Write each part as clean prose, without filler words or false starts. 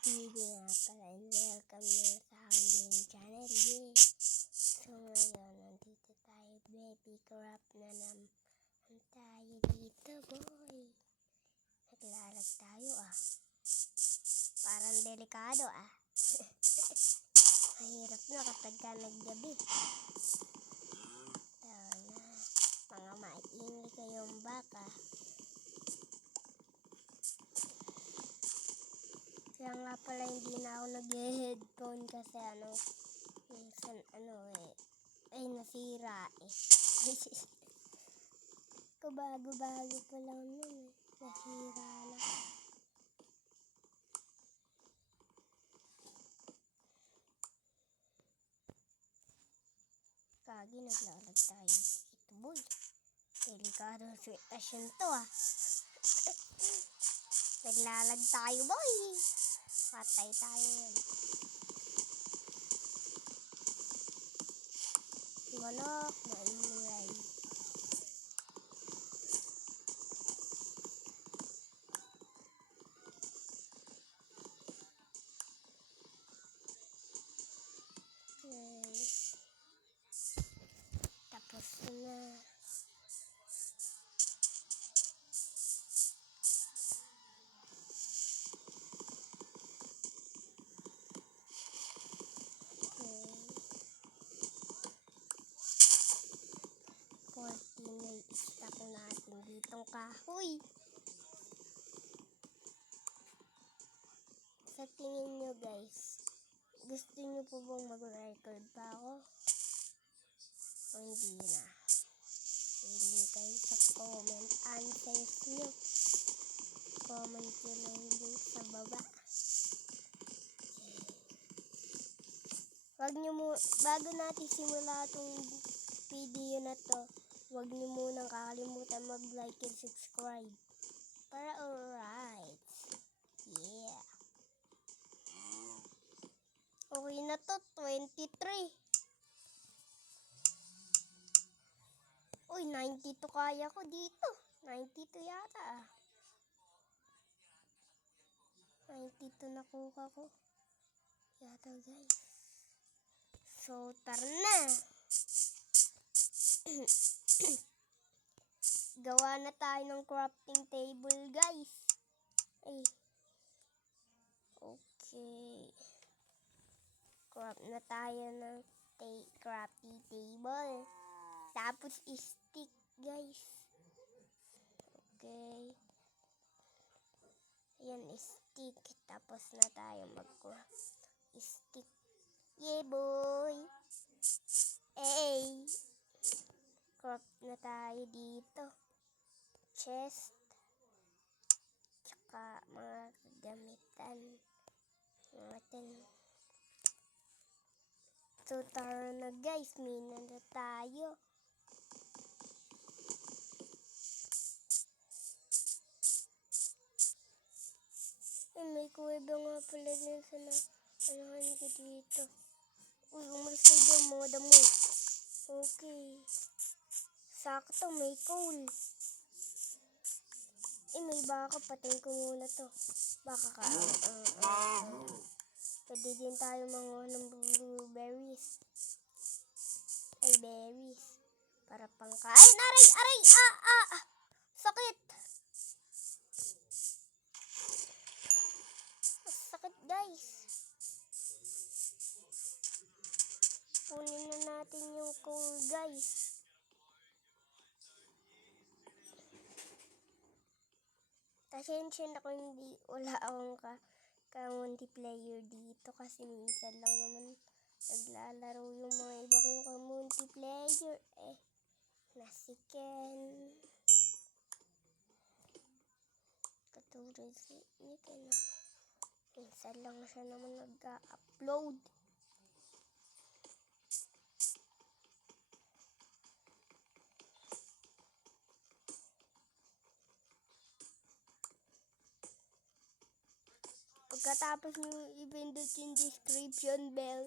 TV nga pala, and welcome nyo sa aking channel. So ngayon, nandito tayo, baby crap na naman tayo dito, boy. Naglalag tayo parang delikado mahirap na kapag ka naggabi. Mga maingay kayong baka. Kaya nga pala hindi na ako nag-headphone kasi minsan ay nasira Bago-bago pa lang nun nasira na. Kagi naglalag tayo dito, boy. Delikado ang sitwasyon to Naglalag tayo, boy. Patay tayo yan. Manok, maingay. Okay. Tapos na. I-stack natin ditong kahoy. Sa tingin nyo guys, gusto nyo po bang mag-record pa ako? O hindi na? Hindi kayo sa comment answers nyo. Comment nyo na hindi sa baba. Bago natin simula itong video na to, huwag niyo munang kakalimutan mag-like and subscribe. Para alright. Yeah. Okay na to, 23. Uy, 92 kaya ko dito. 92 yata 92 nakuha ko. Yata guys. So, tara na. Gawa na tayo ng crafting table, guys. Ay. Okay. Craft na tayo ng crafting table. Tapos stick, guys. Okay. Ayan, stick. Tapos na tayo mag-craft. Stick. Yeah, boy. Hey. Craft na tayo dito. Chest. Tsaka mga gamitan natin. So, tara na guys. Mina na tayo. May kuweba nga pala din sa alahan ko dito. Uy, umalis kayo dyan mga damo. Okay. Sakto, may coal. May baka. Patayin ko muna to. Baka ka. Pwede din tayo manguha ng blueberries. Ay, berries. Para pangkain. Aray! Aray! Sakit! Sakit, guys. Kunin na natin yung coal, guys. Pasensya na kung wala akong ka-multiplayer dito kasi minsan lang naman naglalaro yung mga iba kong ka-multiplayer nasiken. Katulad si Niken minsan lang siya naman nag-upload. Pagkatapos nyo ipindot yung description bell,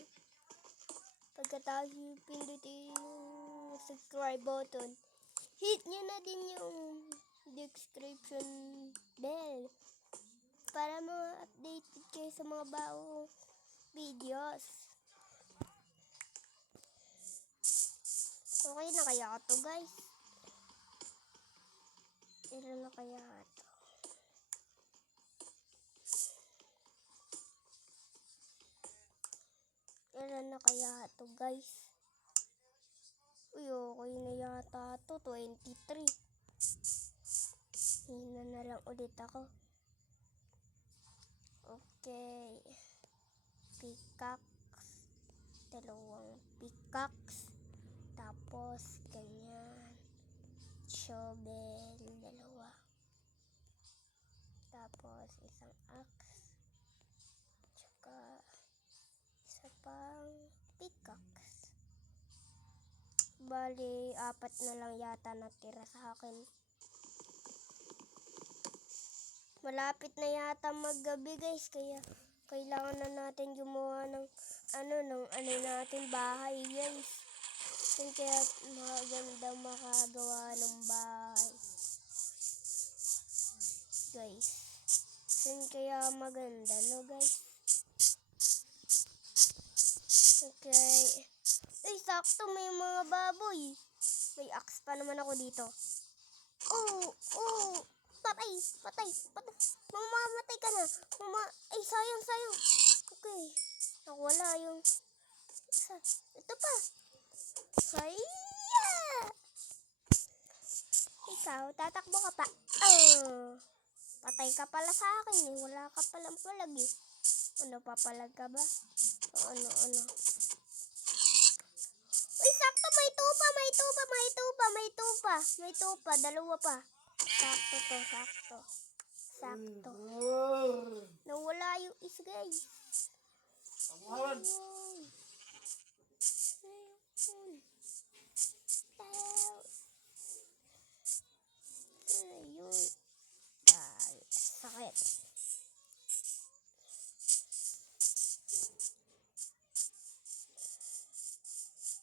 pagkatapos nyo ipindot yung subscribe button, hit nyo na din yung description bell para mga updated kayo sa mga bagong videos. Okay na kaya ito guys? Ilan na kaya ito? Ilan na kaya ito guys? Uy, okay na yata ito. 23. Hina na lang ulit ako. Okay. Pickaxe. 2 pickaxe. Tapos, ganyan. Shovel. 2. Tapos, isang axe. Tsaka, isa pang pickaxe. Bali, 4 na lang yata natira sa akin. Malapit na yata maggabi guys, kaya kailangan na natin gumawa ng natin bahay guys. Kaya maganda makagawa ng bahay. Guys. Kaya maganda, no guys? Okay. Ay, sakto may mga baboy. May axe pa naman ako dito. Oh. Patay. Mamamatay ka na. Ay, sayang. Okay. Nawala yung isa. Ito pa. Hayya! Ikaw, tatakbo ka pa. Patay ka pala sa akin eh. Wala ka palang palag eh. Ano, papalag ka ba? Ano? Uy, sakto. May tupa. 2 pa. Sakto. Nawala yung is guys. Ayun. Ay, sakit.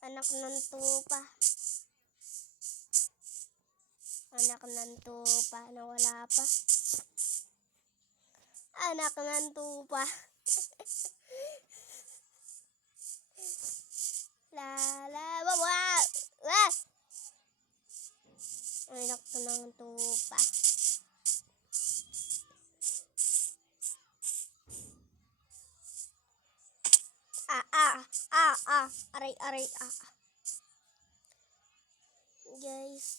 Anak ng tupa. Nawala pa. Anak ng tupa. Anak ng tupa. Aray. Guys,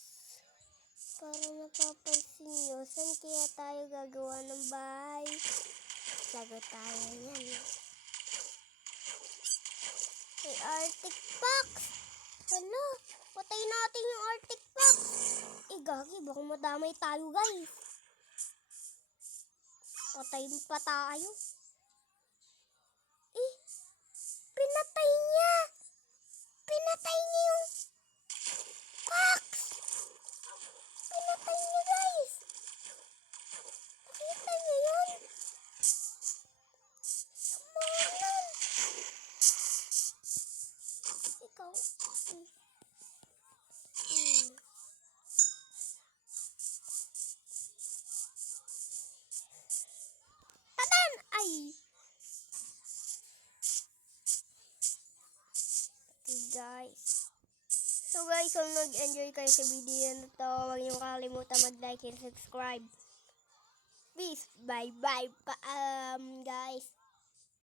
para napapansin nyo, saan kaya tayo gagawa ng bahay? Lagot tayo yan. May Arctic Fox! Hala, patay natin yung Arctic Fox! Gagi, baka madamay tayo guys. Patay pa tayo. Pinatay niya yung fox. Pinatay niya guys. Nakita niyo yun? Samanan. Ikaw. Tatan! Ay. Guys. So guys, kung nag-enjoy kayo sa video na to, huwag niyong kalimutan mag-like and subscribe. Peace. Bye.